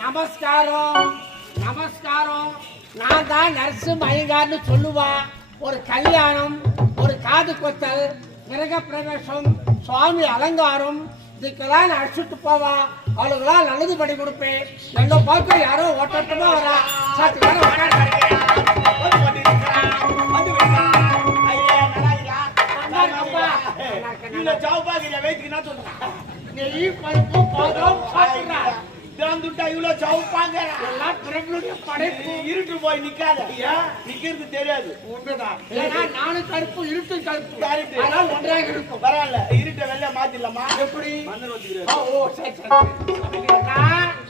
நமஸ்காரம். நமஸ்காரம். நான் தான் நர்ஸு மயங்கார்னு சொல்லுவா. ஒரு கல்யாணம் ஒரு காது கொத்தல் கிரக பிரவேசம் சுவாமி அலங்காரம் இதுக்கெல்லாம் நான் அடிச்சுட்டு போவா. அவளுக்கெல்லாம் நல்லது பண்ணி கொடுப்பேன். என்ன பார்க்க யாரோ ஓட்டமா வரா. சாத்து நேரம் உட்காந்து இவ்வளவு? நெய் பருப்பு போதும் திறந்துட்டா சவுப்பாங்கிற. எல்லாம் பிரபலுடைய படைப்பு இருட்டு போய் நிக்காத நிக்கிறது தெரியாது உண்மைதான் ஏன்னா நானும் கருப்பு இருட்டு கருப்பு. அதனால ஒன்றாக இருக்கும் பரவாயில்ல இருட்ட வெள்ள மாத்திடலாமா எப்படி? ஓ, சரி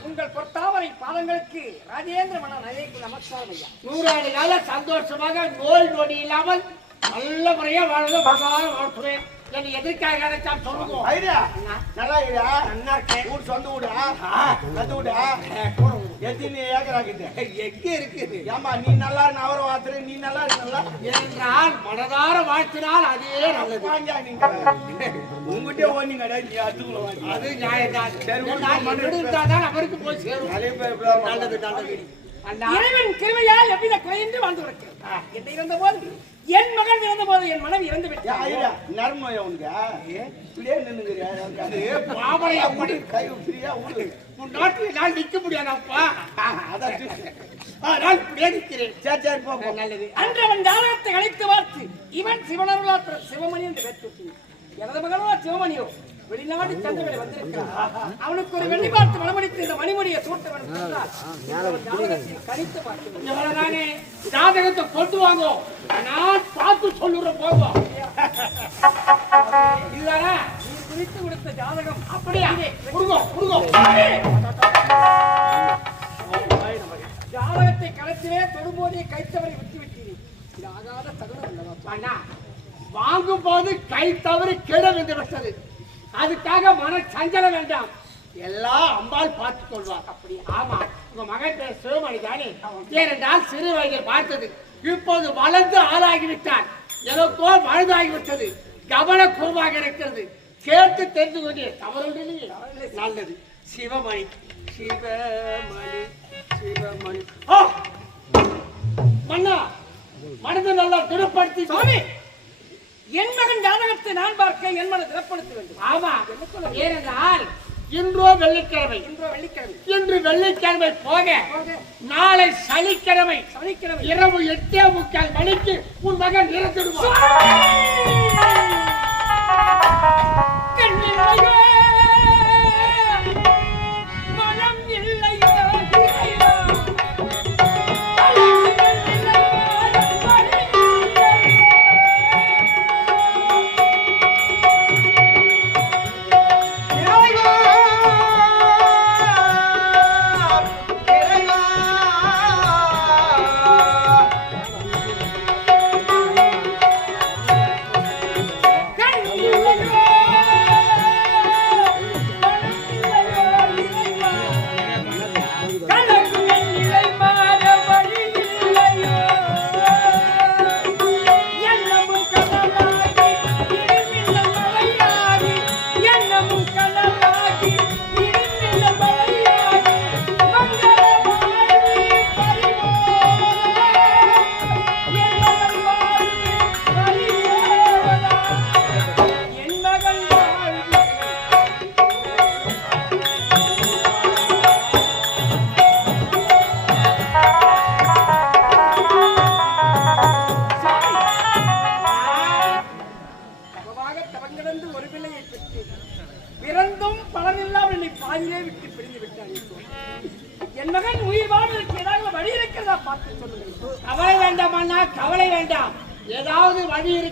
உங்கள் பொத்தாமரை பாதங்களுக்கு ராஜேந்திர மன நகைக்கு நமஸ்காரம் ஐயா. நூறாண்டு கால சந்தோஷமாக நோய் நொடி இல்லாமல் நல்ல முறையா வாழ்ந்து பகவான் வாழ்த்துவேன் என்னை எதற்காக நினைச்சா சொல்லுவோம் ஐடியா? நல்லா ஐடியா? நல்லா இருக்கேன். ஊர் சொந்த வீடா கத்து வீடா எத்தனை ஏக்கர் ஆக்கிட்டு எங்க இருக்குது? ஏமா நீ நல்லா அவரை வாத்துற நீ நல்லா இருக்கு என்றால் மனதார வாழ்த்தினால் அதே நல்லது. வாங்கியா நீங்க உங்ககிட்ட ஓனி கிடையாது நீ அடுத்துக்குள்ள வாங்கி அது சரி, இருந்தாதான் அவருக்கு போய் சேரும். நல்லது. நல்லது. இறைவன் கிருமையால் எவ்வித குறையின்றி வாழ்ந்து வருகிறேன் என்ன இருந்த போது என் மகன் இறந்த போது என் மனைவி இறந்து நரம்பு நோயா உனக்கு இப்படியே நின்னுங்கிறியா பாவனை அப்படி கை ஃப்ரீயா விடு உன் நாட்டில் நான் நிக்க முடியாதப்பா? ஆ, அதான் ஜூஸ். ஆனால் இப்படியே நிற்கிறேன் சரி சரி போ. நல்லது. அன்று அவன் ஜாதகத்தை அழைத்து பார்த்து இவன் சிவனருளாற்ற சிவமணி என்று பெற்று எனது மகனோ சிவமணியோ வெளிநாடு சந்தைகளை வந்திருக்கிறான் அவனுக்கு ஒரு வெள்ளி பார்த்து மனமடித்து இந்த மணிமுடியை சூட்ட வேண்டும் என்றால் அவன் ஜாதகத்தை கணித்து பார்த்து ஜாதகத்தை கொண்டு வாங்கோ. நான் பார்த்து சொல்லுறேன் போங்க. இதுதானே நீ குறித்து கொடுத்த ஜாதகம் அப்படியா குடுங்க குடுங்க. ஜாதகத்தை களத்திலே தொடும்போதே கைத்தவரை விட்டு விட்டீர்கள் இது ஆகாத தகுனம் அல்லவா? அண்ணா வாங்கும் போது கை தவறி கெட வந்து விட்டது. அதுக்காக மன சஞ்சல வேண்டாம். எல்லாம் அம்பாள் பார்த்துக் கொள்வார் அப்படி ஆமா உங்க மகன் பேர் சிவமணி தானே? ஏனென்றால் சிறு வயதில் பார்த்தது இப்போது வளர்ந்து ஆளாகிவிட்டார் எனக்கோ வயதாகிவிட்டது கவன குருவாக இருக்கிறது. கேட்டு தெரிந்து கொண்டே தவறு நல்லது. சிவமணி சிவமணி சிவமணி. ஓ மன்னா மனதை நல்லா திடப்படுத்தி சுவாமி என் மகன் ஜாதகத்தை நான் பார்க்க என் மன திறப்படுத்த வேண்டும். ஆமா. ஏனென்றால் இன்றோ வெள்ளிக்கிழமை. இன்றோ வெள்ளிக்கிழமை. இன்று வெள்ளிக்கிழமை போக போக. நாளை சனிக்கிழமை. சனிக்கிழமை. இரவு எட்டே முக்கால் மணிக்கு உன் மகன் இறந்துடுவான்.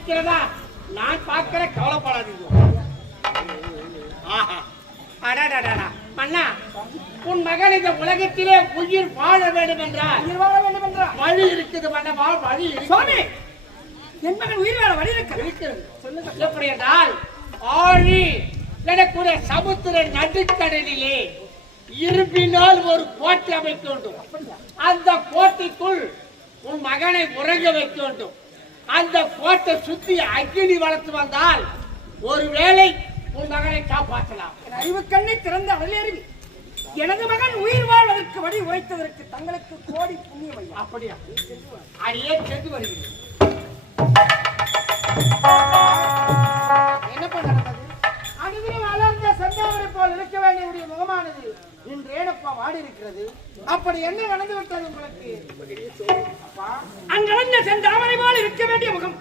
இருக்கிறதா? நான் பார்க்கிற கவலைப்படாதீங்க. ஆஹா. மன்னா உன் மகன் இந்த உலகத்திலே உயிர் வாழ வேண்டும் என்றால் உயிர் வாழ வேண்டும் என்றா வழி இருக்குது மன்னவா வழி. சுவாமி என் மகன் உயிர் வாழ வழி இருக்கிறது. இருக்கிறது. சொல்லுங்க. எப்படி என்றால் ஆழி எனக்குரிய சமுத்திர நடுக்கடலிலே இரும்பினால் ஒரு கோட்டை அமைக்க வேண்டும். அந்த கோட்டைக்குள் உன் மகனை உறங்க வைக்க வேண்டும். அந்த கோட்டை சுத்தி அக்கினி வளர்த்து வந்தால் ஒருவேளை உன் மகனை காப்பாற்றலாம். அறிவு கண்ணை திறந்து அறிவி எனது மகன் உயிர் வாழ்வதற்கு வழி உரைத்ததற்கு தங்களுக்கு கோடி புண்ணியம் அப்படியா? அடியே சென்று வருகிறேன். என்ன நடந்தது? அணுவில் வளர்ந்த செந்தாமரை போல் இருக்க வேண்டிய முகமானது இன்று ஏனப்பா வாடி இருக்கிறது? அப்படி என்ன நடந்து விட்டது உங்களுக்கு? அங்கடந்த செந்தாமரை போல் இருக்க வேண்டிய முகம்.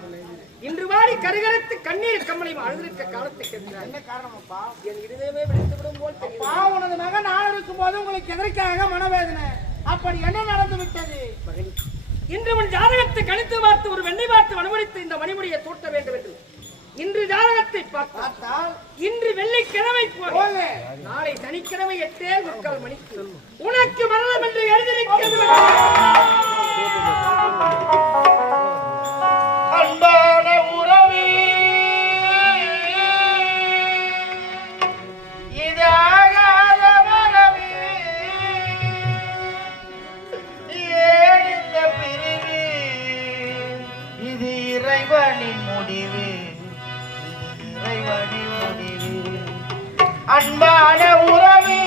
இன்று வாடி கருகரத்து கண்ணீர் கம்மலை அழுதிருக்க காலத்துக்கு என்ன காரணம் அப்பா என் இருதயமே வெடித்து விடும் போல் உனது மகன் ஆள் இருக்கும் போது உங்களுக்கு எதற்காக மனவேதனை? அப்படி என்ன நடந்து விட்டது? இன்று உன் ஜாதகத்தை கணித்து பார்த்து ஒரு வெண்ணை பார்த்து வனமளித்து இந்த மணிமுடியை தூட்ட வேண்டும் என்று. இன்று ஜாதகத்தை பார்த்தால் இன்று வெள்ளிக்கிழமை போங்க நாளை சனிக்கிழமை எட்டே முக்கால் மணிக்கு. உனக்கு மரணம் என்று எழுதியிருக்கிறது. அன்பான அன்பான உறவு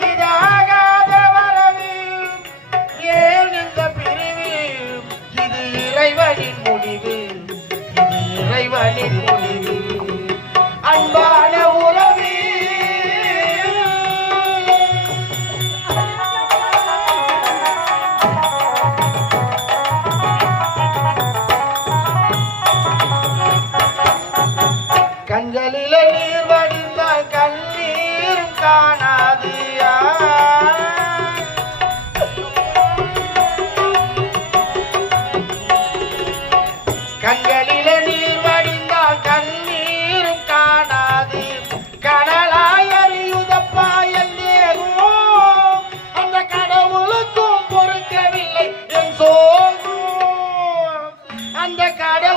இதாகாத வரவு. ஏன் இந்த பிரிவு? இது இறைவனின் முடிவு. இது இறைவனின் முடிவு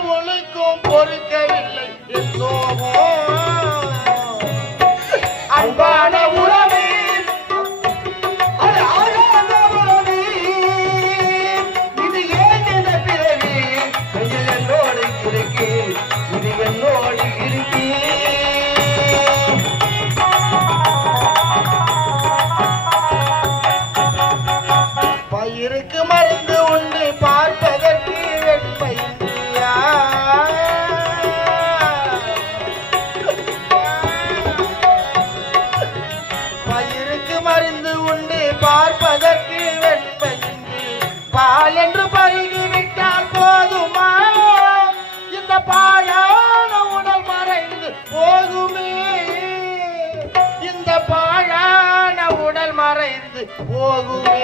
கடவுளுக்கும் பொறுக்கவில்லை என் பார்ப்பதற்கு வெண்மையின்றி பால் என்று பருகி விட்டால் போதுமா? இந்த பாழான உடல் மறைந்து போகுமே இந்த பாழான உடல் மறைந்து போகுமே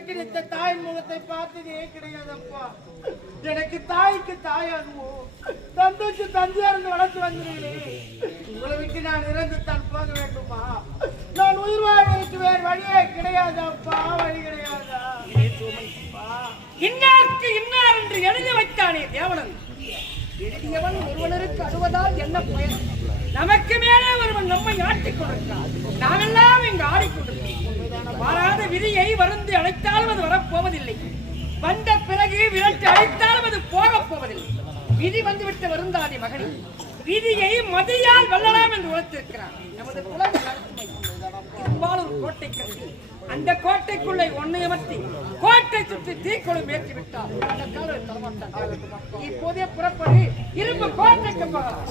பெற்றெடுத்த தாயின் முகத்தை பார்த்ததே கிடையாதப்பா. எனக்கு தாய்க்கு தாயாகுமோ தந்தைக்கு தந்தையா இருந்து வளர்த்து வந்தீங்களே உங்களை விட்டு நான் இறந்து தான் போக வேண்டுமா? நான் உயிர் வாழ்வதற்கு வேறு வழியே கிடையாதாப்பா வழி கிடையாதா? இன்னாருக்கு இன்னார் என்று எழுதி வைத்தானே தேவனன். எழுதியவன் ஒருவனருக்கு அழுவதால் என்ன பயன்? நமக்கு மேலே ஒருவன் நம்மை ஆட்டிக் கொண்டிருக்கிறான் நாமெல்லாம் இங்கு ஆடிக்கொண்டிருக்கிறோம் வராத விதியை வருந்து அழைத்தாலும் அது வரப்போவதில்லை. வந்த பிறகு விரட்டு அழைத்தாலும் அது போகப் போவதில்லை விதி வந்துவிட்ட வருந்தாதி மகனே. விதியை மதியால் வெல்லலாம் என்று உழைத்திருக்கிறார் நமது குலங்கள் ஒரு கோட்டை கட்டி அந்த கோட்டைக்குள்ளே ஒன்னை அமர்த்தி கோட்டை சுற்றி தீக்குளம் ஏற்றி விட்டார். இப்போதே புறப்படு இரும்பு கோட்டைக்கு போகலாம்.